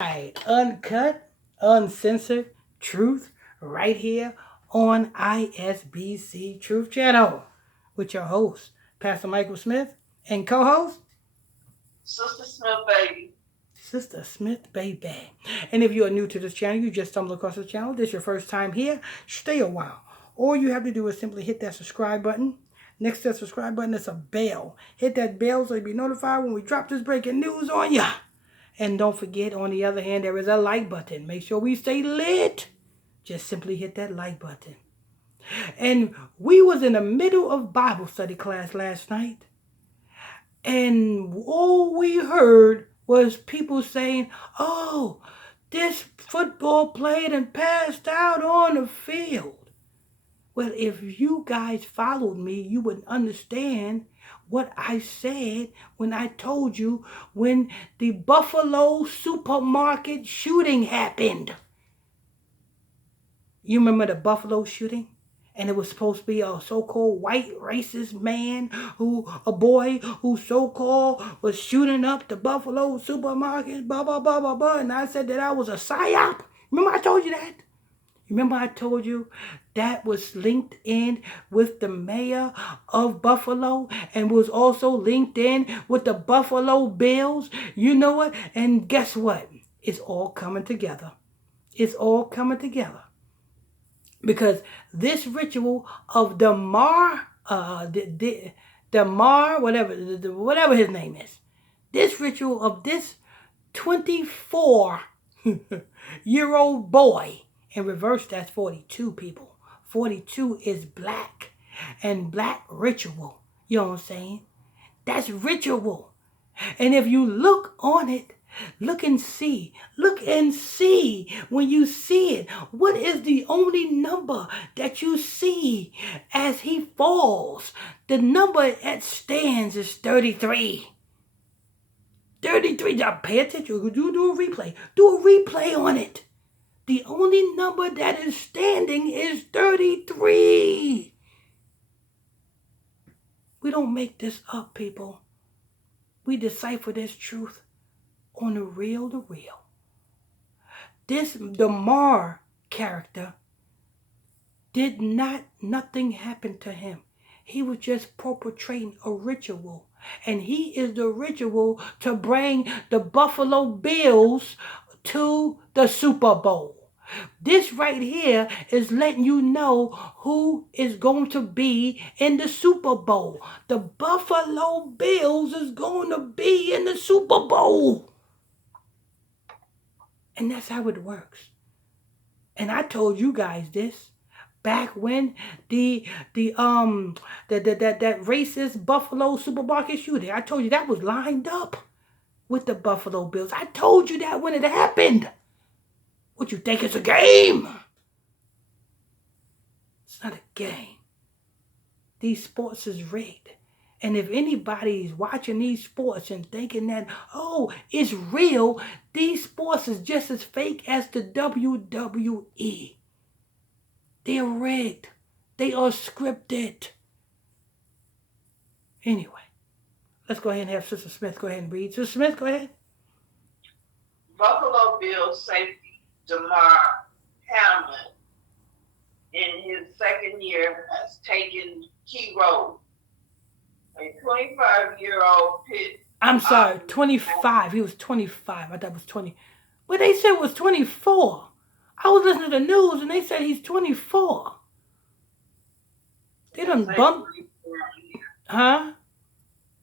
Right, uncut, uncensored truth right here on ISBC Truth Channel with your host, Pastor Michael Smith, and co-host, Sister Smith, baby. Sister Smith, baby. And if you are new to this channel, you just stumbled across this channel, this is your first time here, stay a while. All you have to do is simply hit that subscribe button. Next to that subscribe button is a bell. Hit that bell so you'll be notified when we drop this breaking news on ya. And don't forget, on the other hand, there is a like button. Make sure we stay lit. Just simply hit that like button. And we was in the middle of Bible study class last night. And all we heard was people saying, oh, this football played and passed out on the field. Well, if you guys followed me, you would understand what I said when I told you when the Buffalo supermarket shooting happened. You remember the Buffalo shooting? And it was supposed to be a so-called white racist man a boy who so-called was shooting up the Buffalo supermarket, blah, blah, blah, blah, blah. And I said that I was a psyop. Remember I told you that? Remember I told you that was linked in with the mayor of Buffalo and was also linked in with the Buffalo Bills? You know what? And guess what? It's all coming together. It's all coming together. Because this ritual of Damar, Damar, whatever his name is, this ritual of this 24-year-old boy, in reverse, that's 42 people. 42 is black and black ritual. You know what I'm saying? That's ritual. And if you look on it, look and see. Look and see when you see it. What is the only number that you see as he falls? The number that stands is 33. 33. Now pay attention. Do a replay. Do a replay on it. The only number that is standing is 33. We don't make this up, people. We decipher this truth on the real. This Damar character nothing happened to him. He was just perpetrating a ritual. And he is the ritual to bring the Buffalo Bills to the Super Bowl. This right here is letting you know who is going to be in the Super Bowl. The Buffalo Bills is going to be in the Super Bowl. And that's how it works. And I told you guys this back when that racist Buffalo supermarket shooting. I told you that was lined up with the Buffalo Bills. I told you that when it happened. What you think it's a game? It's not a game. These sports is rigged. And if anybody's watching these sports and thinking that, oh, it's real, these sports is just as fake as the WWE. They're rigged. They are scripted. Anyway, let's go ahead and have Sister Smith go ahead and read. Sister Smith, go ahead. Buffalo Bills safety Damar Hamlin, in his second year, has taken key role. A 25-year-old Pitt. I'm sorry, 25. He was 25. I thought it was 20. But they said it was 24. I was listening to the news and they said he's 24. They done bump. Huh?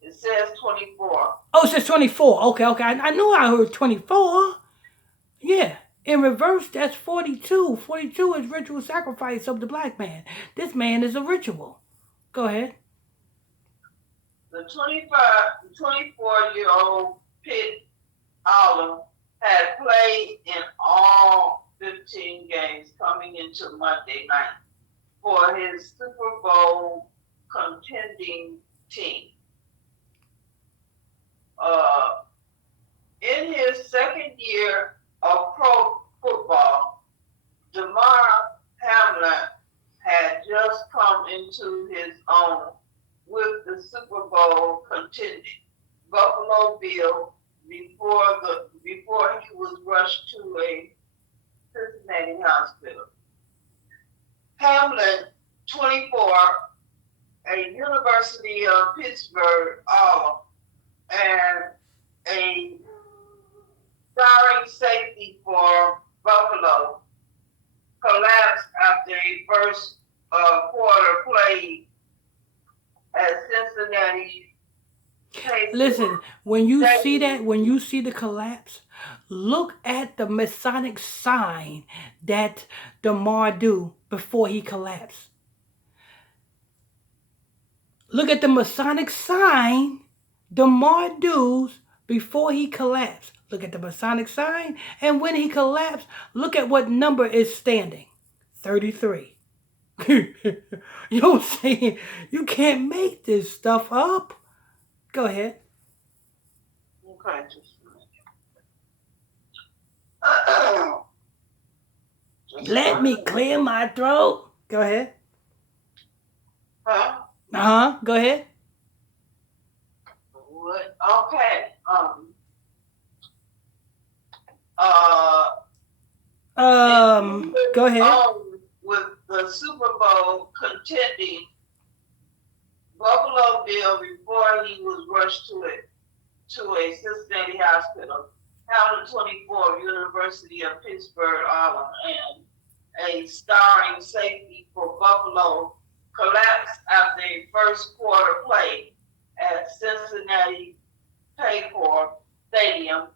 It says 24. Oh, it says 24. Okay. I knew I heard 24. Yeah. In reverse, that's 42. 42 is ritual sacrifice of the black man. This man is a ritual. Go ahead. The 24-year-old Pitt Olive had played in all 15 games coming into Monday night for his Super Bowl contending team. In his second year of pro football, Damar Hamlin had just come into his own with the Super Bowl contending Buffalo Bill before he was rushed rushed to a Cincinnati hospital. Hamlin, 24, a University of Pittsburgh and a starting safety for Buffalo, collapsed after a first quarter play at Cincinnati. Listen, when you see that, when you see the collapse, look at the Masonic sign that Damar do before he collapsed. Look at the Masonic sign Damar does before he collapsed. Look at the Masonic sign, and when he collapsed, look at what number is standing. 33. You know what I'm saying? You can't make this stuff up. Go ahead. Okay, Let me clear my throat. Go ahead. Huh? Go ahead. What? Okay. Go ahead. With the Super Bowl contending Buffalo Bill before he was rushed to a Cincinnati hospital. Hamlin, 24, University of Pittsburgh, and a starring safety for Buffalo, collapsed after a first quarter play at Cincinnati Paycor Stadium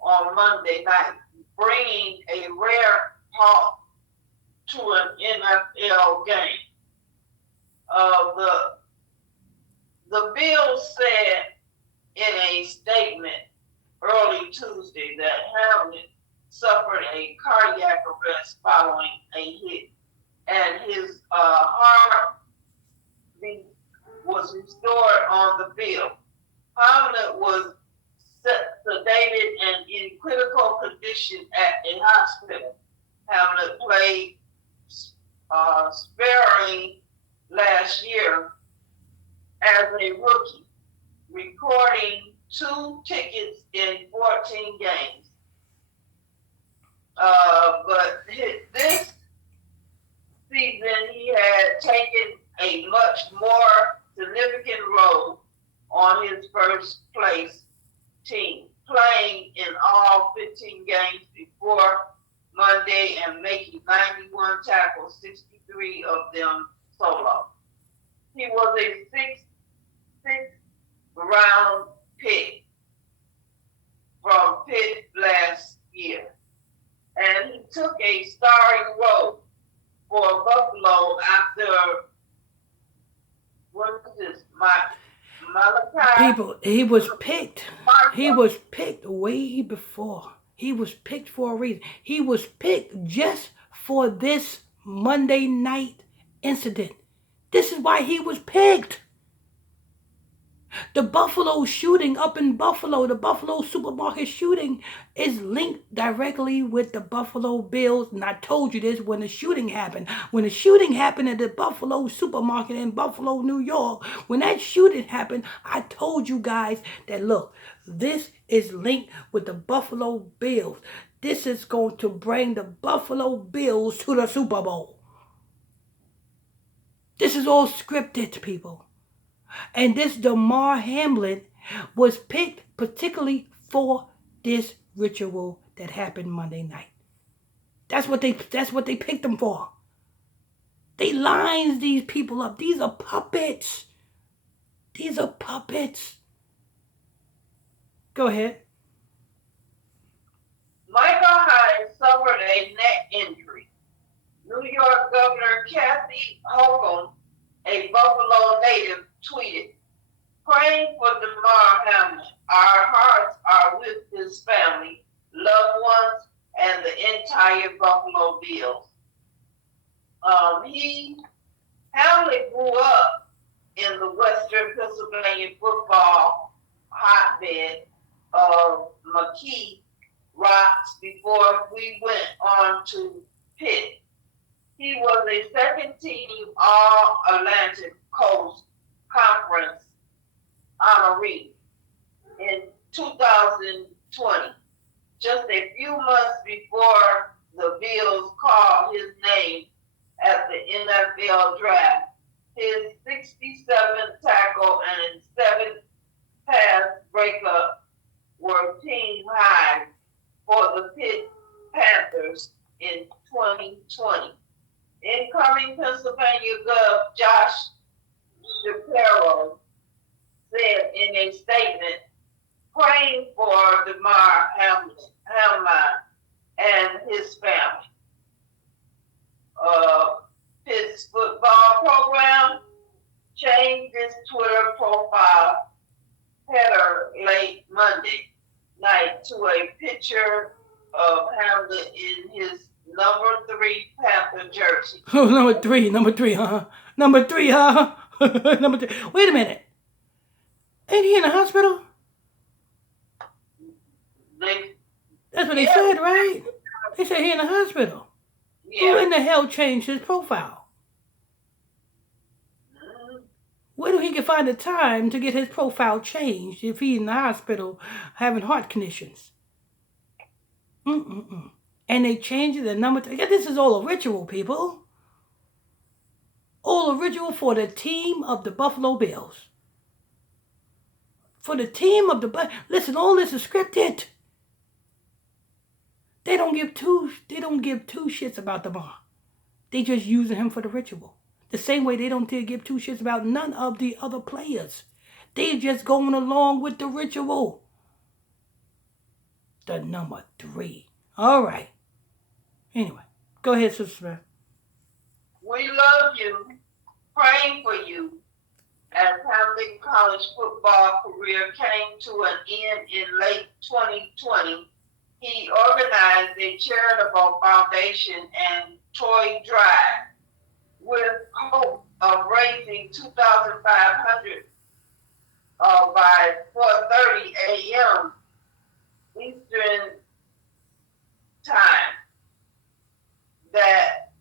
on Monday night, bringing a rare halt to an NFL game. The Bills said in a statement early Tuesday that Hamlin suffered a cardiac arrest following a hit, and his heart was restored on the field. Hamlin was sedated and in critical condition at a hospital. Hamlin played sparingly last year as a rookie, recording 2 tickets in 14 games. But this season, he had taken a much more significant role on his first place team, playing in all 15 games before Monday and making 91 tackles, 63 of them solo. He was a sixth round pick from Pitt last year, and he took a starring role for Buffalo after People, he was picked. He was picked way before. He was picked for a reason. He was picked just for this Monday night incident. This is why he was picked. The Buffalo shooting up in Buffalo, the Buffalo supermarket shooting, is linked directly with the Buffalo Bills. And I told you this when the shooting happened. When the shooting happened at the Buffalo supermarket in Buffalo, New York, when that shooting happened, I told you guys that, look, this is linked with the Buffalo Bills. This is going to bring the Buffalo Bills to the Super Bowl. This is all scripted, people. And this Damar Hamlin was picked particularly for this ritual that happened Monday night. That's what they picked him for. They lines these people up. These are puppets. These are puppets. Go ahead. Michael Hyde suffered a neck injury. New York Governor Kathy Hochul, a Buffalo native, tweeted, "Praying for Damar Hamlin. Our hearts are with his family, loved ones, and the entire Buffalo Bills." Hamlin grew up in the Western Pennsylvania football hotbed of McKee Rocks before we went on to Pitt. He was a second-team All-Atlantic Coast Conference honoree in 2020, just a few months before the Bills called his name at the NFL draft. His 67 tackle and 7 pass breakup were team highs for the Pitt Panthers in 2020. Incoming Pennsylvania Gov. Josh Shapiro said in a statement, praying for Damar Hamlin and his family. Pitt's football program changed its Twitter profile header late Monday night to a picture of Hamlin in his number 3 Panther jersey. Oh, number three, huh? Number 3, huh? Number 3. Wait a minute. Ain't he in the hospital? That's what they said, right? They said he in the hospital. Yeah. Who in the hell changed his profile? Where do he can find the time to get his profile changed if he's in the hospital having heart conditions? And they changed the number. This is all a ritual, people. All a ritual for the team of the Buffalo Bills. For the team of the listen, all this is scripted. They don't give two shits about Damar. They just using him for the ritual. The same way they don't give 2 shits about none of the other players. They just going along with the ritual. The number 3. All right. Anyway, go ahead, Sister Smith. We love you, praying for you. As Hamlin's college football career came to an end in late 2020, he organized a charitable foundation and toy drive with hope of raising $2,500 by 4:30 a.m. Eastern time. That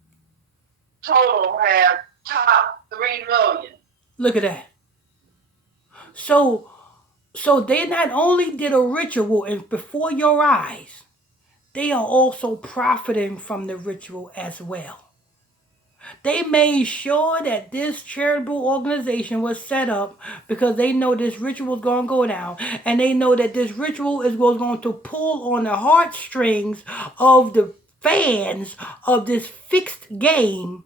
total had top 3 million. Look at that. So they not only did a ritual and before your eyes, they are also profiting from the ritual as well. They made sure that this charitable organization was set up because they know this ritual is going to go down. And they know that this ritual is going to pull on the heartstrings of the fans of this fixed game.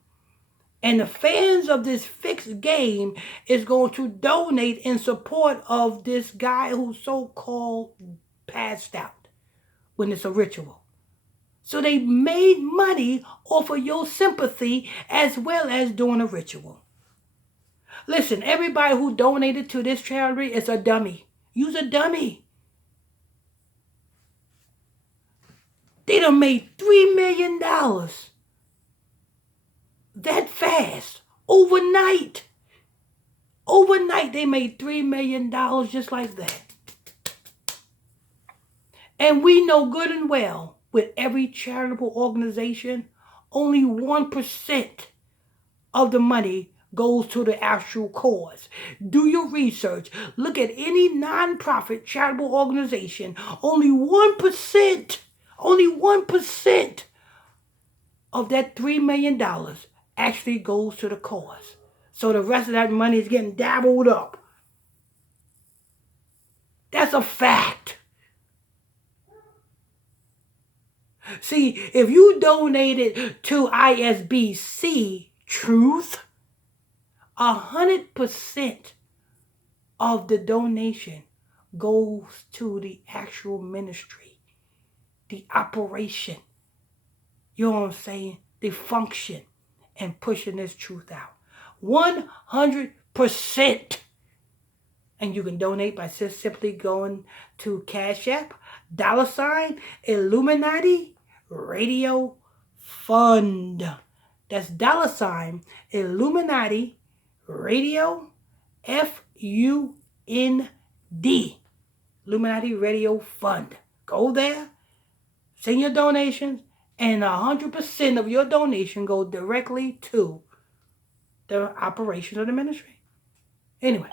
And the fans of this fixed game is going to donate in support of this guy who's so-called passed out when it's a ritual. So they made money off of your sympathy as well as doing a ritual. Listen, everybody who donated to this charity is a dummy. You's a dummy. They done made $3 million that fast, overnight. Overnight, they made $3 million just like that. And we know good and well, with every charitable organization, only 1% of the money goes to the actual cause. Do your research. Look at any nonprofit charitable organization. Only 1% of that $3 million actually goes to the cause. So the rest of that money is getting dabbled up. That's a fact. See, if you donated to ISBC Truth, 100% of the donation goes to the actual ministry, the operation, you know what I'm saying, the function, and pushing this truth out. 100%. And you can donate by just simply going to Cash App, $ Illuminati Radio Fund. That's $ Illuminati Radio FUND. Illuminati Radio Fund. Go there, send your donations, and 100% of your donation goes directly to the operation of the ministry. Anyway,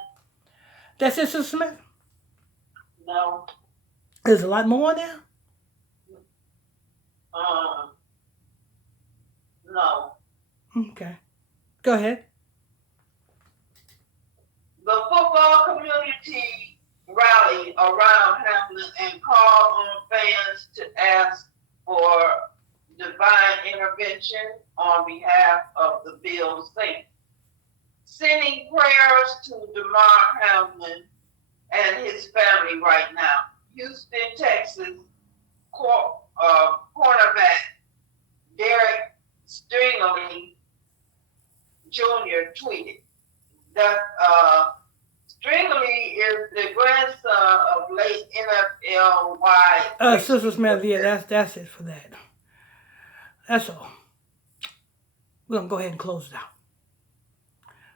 that's it, Sister Smith? No. There's a lot more there? Okay. Go ahead. The football community rallied around Hamlin and called on fans to ask for divine intervention on behalf of the Bills' safety. Sending prayers to Damar Hamlin and his family right now. Houston, Texas cornerback Derek Stringley Jr. tweeted that Stringley is the grandson of late NFL wide. Sister Smith, yeah, that's it for that. That's all. We're going to go ahead and close it out.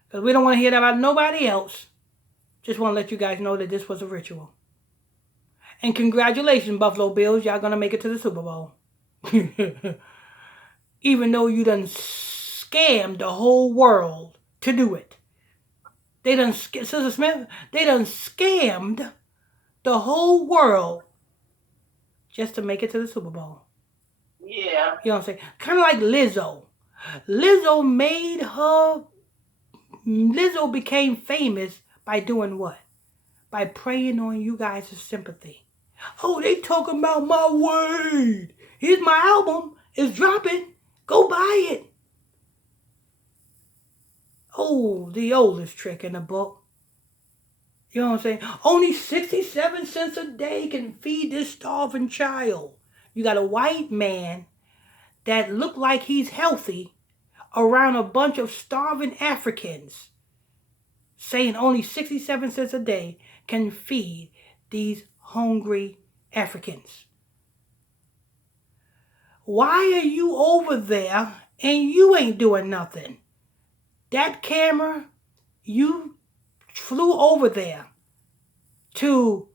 Because we don't want to hear that about nobody else. Just want to let you guys know that this was a ritual. And congratulations, Buffalo Bills. Y'all going to make it to the Super Bowl. Even though you done scammed the whole world to do it. They done, Sister Smith, they done scammed the whole world just to make it to the Super Bowl. Yeah. You know what I'm saying? Kind of like Lizzo. Lizzo became famous by doing what? By preying on you guys' sympathy. Oh, they talking about my Wade. Here's my album. It's dropping. Go buy it. Oh, the oldest trick in the book. You know what I'm saying? Only 67 cents a day can feed this starving child. You got a white man that look like he's healthy around a bunch of starving Africans saying only 67 cents a day can feed these hungry Africans. Why are you over there and you ain't doing nothing? That camera, you flew over there to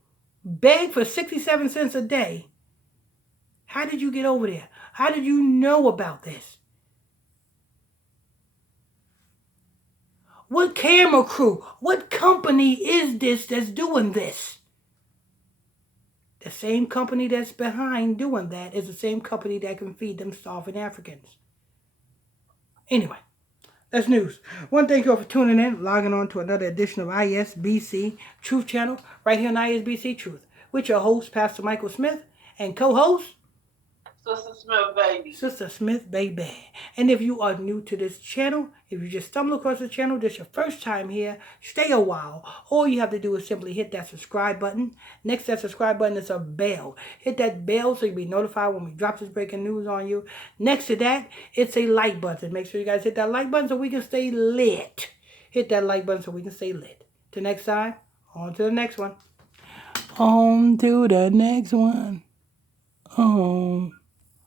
beg for 67 cents a day. How did you get over there? How did you know about this? What camera crew, what company is this that's doing this? The same company that's behind doing that is the same company that can feed them starving Africans. Anyway, that's news. One, thank you all for tuning in, logging on to another edition of ISBC Truth Channel, right here on ISBC Truth, with your host, Pastor Michael Smith, and co-host, Sister Smith, baby. Sister Smith, baby. And if you are new to this channel, if you just stumble across the channel, this is your first time here, stay a while. All you have to do is simply hit that subscribe button. Next to that subscribe button is a bell. Hit that bell so you'll be notified when we drop this breaking news on you. Next to that, it's a like button. Make sure you guys hit that like button so we can stay lit. Hit that like button so we can stay lit. Till next time, on to the next one. On to the next one.